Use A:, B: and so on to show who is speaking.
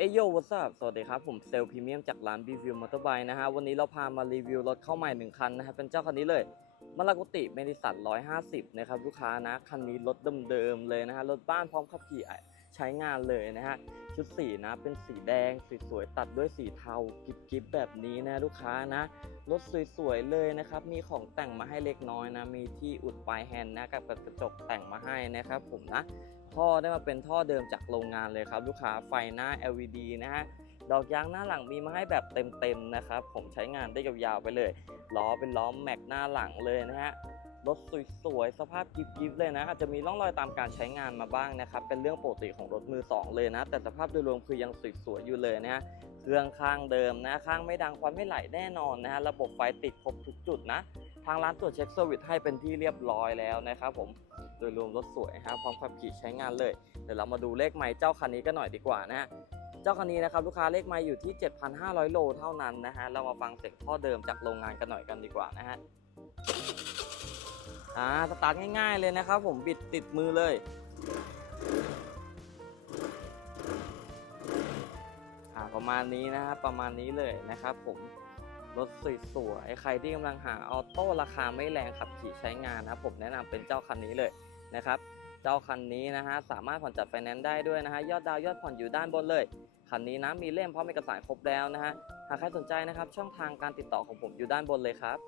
A: เอโยวัสดสวัสดีครับ ผมเซลพรีเมียมจากร้านบีวิวมอเตอร์ไบค์นะฮะ วันนี้เราพามารีวิวรถเข้าใหม่หนึ่งคันนะฮะเป็นเจ้าคันนี้เลยมารากุติเมดิสัน150 นะครับ ลูกค้านะ คันนี้รถเดิมๆเลยนะฮะ รถบ้านพร้อมขับขี่ ใช้งานเลยนะฮะชุดสีนะเป็นสีแดงสวยๆตัดด้วยสีเทากิบๆแบบนี้นะลูกค้านะรถสวยๆเลยนะครับ มีของแต่งมาให้เล็กน้อยนะ มีที่อุดปลายแฮนด์นะกับกระจกแต่งมาให้นะครับผมนะ ท่อได้มาเป็นท่อเดิมจากโรงงานเลยครับ ลูกค้าไฟหน้า LED นะฮะดอกยางหน้าหลังมีมาให้แบบเต็มๆนะครับ ผมใช้งานได้ยาวๆไปเลย ล้อเป็นล้อแม็กหน้าหลังเลยนะฮะ รถสวยๆ สภาพกิฟๆเลยนะ อาจจะมีร่องรอยตามการใช้งานมาบ้างนะครับ เป็นเรื่องปกติของรถมือสองเลยนะ แต่สภาพโดยรวมคือยังสวยๆ อยู่เลยนะฮะ เครื่องข้างเดิมนะ ข้างไม่ดังควันไม่ไหลแน่นอนนะฮะ ระบบไฟติดครบทุกจุดนะ ทางร้านตรวจเช็คเซอร์วิสให้เป็นที่เรียบร้อยแล้วนะครับผม โดยรวมรถสวยฮะ พร้อมขับขี่ใช้งานเลย เดี๋ยวเรามาดูเลขไมล์เจ้าคันนี้กันหน่อยดีกว่านะฮะเจ้าคันนี้นะครับลูกค้าเลขไมล์อยู่ที่ 7,500 โลเท่านั้นนะฮะ เรามาฟังเสียงท่อเดิมจากโรงงานกันหน่อยกันดีกว่านะฮะ อ่าสตาร์ทง่าย ๆเลยนะครับ ผมบิดติดมือเลย อ่าประมาณนี้นะฮะประมาณนี้เลยนะครับ ผมรถสวยๆใครที่กำลังหาออโต้ราคาไม่แรงขับขี่ใช้งานนะผมแนะนำเป็นเจ้าคันนี้เลยนะครับ เจ้าคันนี้นะฮะสามารถผ่อนจัดไฟแนนซ์ได้ด้วยนะฮะยอดดาวยอดผ่อนอยู่ด้านบนเลยคันนี้นะมีเล่มพร้อมเอกสารครบแล้วนะฮะหากใครสนใจนะครับ ช่องทางการติดต่อของผมอยู่ด้านบนเลยครับ